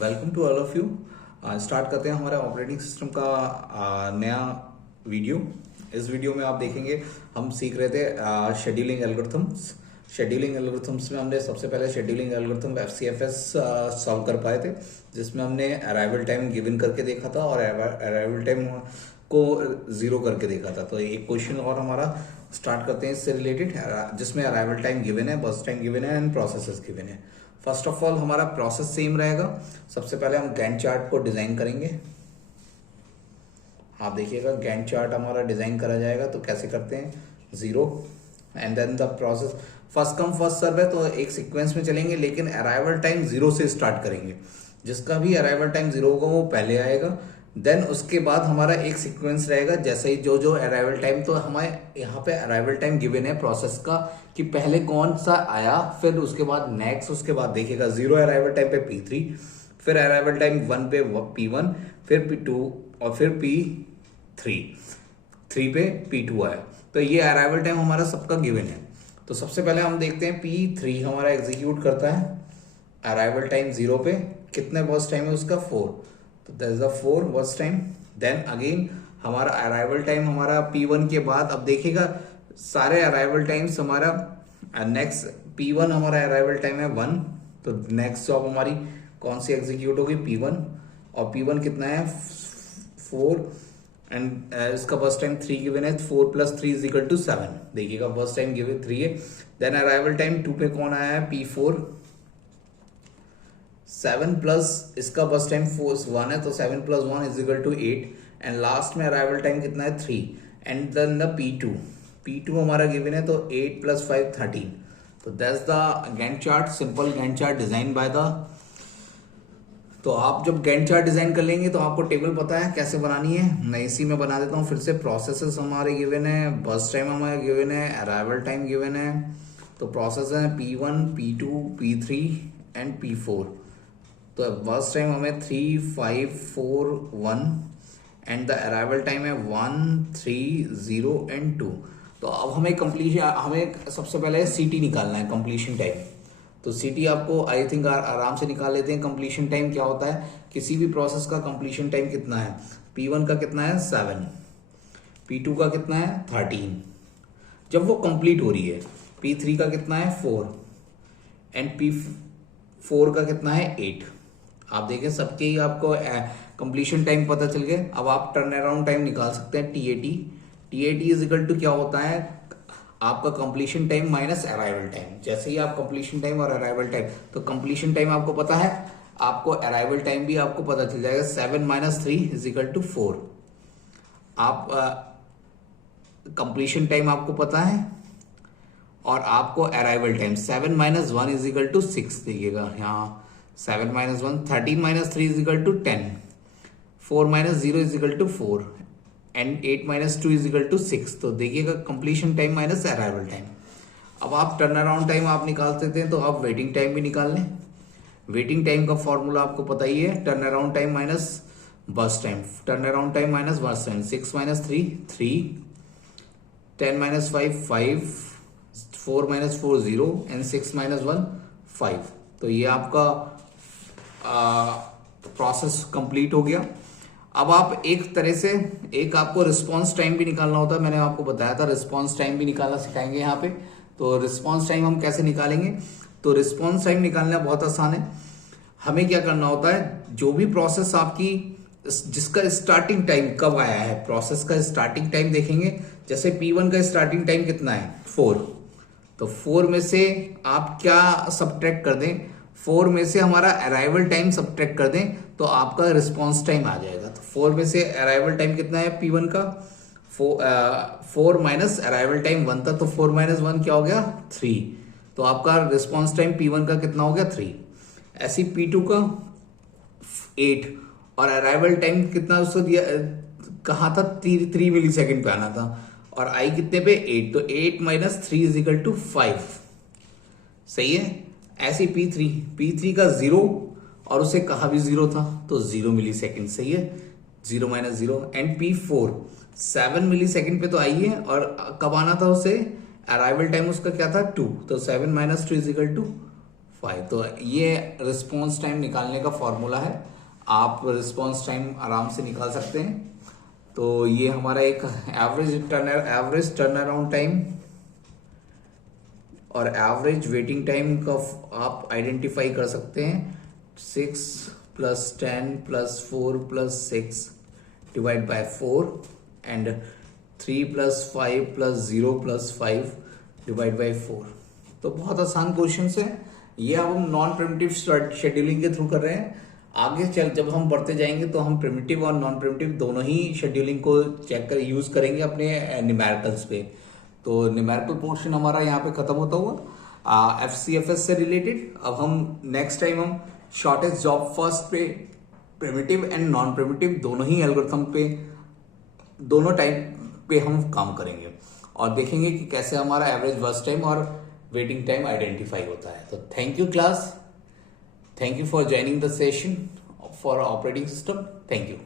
Welcome to all of you. Start करते हैं हमारे ऑपरेटिंग सिस्टम का नया वीडियो। इस वीडियो में आप देखेंगे हम सीख रहे थे शेड्यूलिंग एल्गोरिथम्स। शेड्यूलिंग एल्गोरिथम्स में हमने सबसे पहले शेड्यूलिंग एल्गोरिथम FCFS सॉल्व कर पाए थे, जिसमें हमने अराइवल टाइम गिवन करके देखा था और अराइवल टाइम को जीरो करके देखा था। तो एक क्वेश्चन और हमारा स्टार्ट करते हैं इससे रिलेटेड, जिसमें अराइवल टाइम गिवन है, बस टाइम गिवन है एंड प्रोसेसेस गिवन है। फर्स्ट ऑफ ऑल हमारा प्रोसेस सेम रहेगा। सबसे पहले हम गैंट चार्ट को डिजाइन करेंगे। आप देखिएगा गैंट चार्ट हमारा डिजाइन करा जाएगा। तो कैसे करते हैं, 0 and then the process first come first serve है, तो एक सीक्वेंस में चलेंगे, लेकिन अराइवल टाइम 0 से स्टार्ट करेंगे। जिसका भी अराइवल टाइम 0 होगा वो पहले आएगा, देन उसके बाद हमारा एक सीक्वेंस रहेगा। जैसे ही जो अराइवल टाइम, तो हमारे यहाँ पे अराइवल टाइम गिवन है प्रोसेस का कि पहले कौन सा आया, फिर उसके बाद नेक्स्ट, उसके बाद देखिएगा 0 अराइवल टाइम पे P3, फिर अराइवल टाइम 1 पे P1, फिर P2 और फिर P3 पे P2 आया। तो ये अराइवल टाइम हमारा सबका गिवन है। तो सबसे पहले हम देखते हैं P3 हमारा एग्जीक्यूट करता है अराइवल टाइम 0 पे। कितने बर्स्ट टाइम है उसका, 4। तो that is the 4 burst time. Then again हमारा अराइवल टाइम हमारा P1 के बाद, अब देखिएगा सारे अराइवल टाइम्स हमारा नेक्स्ट P1 हमारा अराइवल टाइम है 1, तो नेक्स्ट जॉब हमारी कौन सी एग्जीक्यूट होगी, P1। और P1 कितना है, 4 एंड इसका बर्स्ट टाइम 3 गिवन है, 4 + 3 = 7। देखिएगा बर्स्ट टाइम गिवन 3 है। देन अराइवल टाइम 2 पे कौन आया है, P4, 7 प्लस इसका बर्स्ट टाइम 1 है, तो 7 + 1 = 8 एंड लास्ट में अराइवल टाइम कितना है, 3 एंड देन द P2 हमारा गिवन है, तो 8 + 5 13। तो that's the Gantt chart, simple Gantt chart design by the. तो आप जब गैंट चार्ट डिजाइन कर लेंगे तो आपको टेबल पता है कैसे बनानी है। मैं इसी में बना देता हूँ फिर से। प्रोसेसेस हमारे गिवन है, बर्स्ट टाइम हमारा गिवन है, अराइवल टाइम गिवन है। तो प्रोसेस है P1, P2, P3 and P4। तो बर्स्ट टाइम हमें 3, 5, 4, 1 एंड द अराइवल टाइम है 1, 3, 0 एंड 2। तो अब हमें सबसे पहले CT निकालना है, कंप्लीशन टाइम। तो CT आपको आई थिंक आराम से निकाल लेते हैं। कंप्लीशन टाइम क्या होता है, किसी भी प्रोसेस का कंप्लीशन टाइम कितना है। P1 का कितना है, 7, P2 का कितना है, 13 जब वो कंप्लीट हो रही है। P3 का कितना है, 4 एंड P4 का कितना है, 8। आप देखें सबके ही आपको कंप्लीशन टाइम पता चल गया। अब आप टर्न अराउंड टाइम निकाल सकते हैं, TAT = क्या होता है, आपका completion time minus arrival time. जैसे ही आप कंप्लीशन टाइम और अराइवल टाइम, तो कंप्लीशन टाइम आपको पता है, आपको अराइवल टाइम भी आपको पता चल जाएगा। 7 - 3 = 4। आप कंप्लीशन टाइम आपको पता है और आपको अराइवल टाइम 7 - 1 = 6। देखिएगा यहाँ 7 - 1, 13 - 3 = 10, 4 - 0 = 4 एंड 8 - 2 = 6। तो देखिएगा completion time minus arrival time. अब आप टर्न अराउंड टाइम आप निकालते थे, तो आप वेटिंग टाइम भी निकाल लें। वेटिंग टाइम का फॉर्मूला आपको पता ही है, turn around time minus burst time. Turn around time minus burst time, 6 - 3 3, 10 - 5 5, 4 - 4 0 and 6 - 1 5। तो ये आपका प्रोसेस कंप्लीट हो गया। अब आप एक तरह से एक आपको रिस्पांस टाइम भी निकालना होता है। मैंने आपको बताया था रिस्पांस टाइम भी निकालना सिखाएंगे यहाँ पे। तो रिस्पांस टाइम हम कैसे निकालेंगे, तो रिस्पांस टाइम निकालना बहुत आसान है। हमें क्या करना होता है, जो भी प्रोसेस आपकी जिसका स्टार्टिंग टाइम कब आया है, प्रोसेस का स्टार्टिंग टाइम देखेंगे। जैसे P1 का स्टार्टिंग टाइम कितना है, 4। तो 4 में से आप क्या सब्ट्रैक्ट कर दें, 4 में से हमारा अराइवल टाइम सब्ट्रैक्ट कर दें, तो आपका रिस्पांस टाइम आ जाएगा। तो 4 में से अराइवल टाइम कितना है P1 का, 4 माइनस अराइवल टाइम 1 था, तो 4 - 1 क्या हो गया, 3। तो आपका रिस्पांस टाइम P1 का कितना हो गया, 3। ऐसी P2 का 8 और अराइवल टाइम कितना उसको दिया, कहा था 3 मिली सेकेंड पे आना था, और आई कितने पे, 8। तो 8 - 3 = 5। सही है। ऐसी P3 का 0 और उसे कहा भी 0 था, तो 0 मिली सेकेंड। सही है, 0 - 0 एंड P4 7 मिली सेकेंड पे तो आई है, और कब आना था उसे, अराइवल टाइम उसका क्या था, 2। तो 7 - 2 = 5। तो ये रिस्पॉन्स टाइम निकालने का फॉर्मूला है, आप रिस्पॉन्स टाइम आराम से निकाल सकते हैं। तो ये हमारा एक एवरेज टर्न अराउंड टाइम और एवरेज वेटिंग टाइम का आप आइडेंटिफाई कर सकते हैं। 6 + 10 + 4 + 6 divide by 4 and 3 + 5 + 0 + 5 divide by 4। तो बहुत आसान क्वेश्चन है ये। अब हम नॉन प्रिमिटिव शेड्यूलिंग के थ्रू कर रहे हैं। आगे चल जब हम बढ़ते जाएंगे तो हम प्रिमिटिव और नॉन प्रिमिटिव दोनों ही शेड्यूलिंग को चेक कर यूज करेंगे अपने न्यूमेरिकल्स पे। तो न्यूमेरिकल पोर्शन हमारा यहाँ पे खत्म होता हुआ FCFS से रिलेटेड। अब हम नेक्स्ट टाइम हम शॉर्टेस्ट जॉब फर्स्ट पे प्रिमिटिव एंड नॉन प्रिमिटिव दोनों ही एल्गोरिथम पे दोनों टाइप पे हम काम करेंगे और देखेंगे कि कैसे हमारा एवरेज वर्स्ट टाइम और वेटिंग टाइम आइडेंटिफाई होता है। तो thank you class, thank you for joining the session for operating system. Thank you.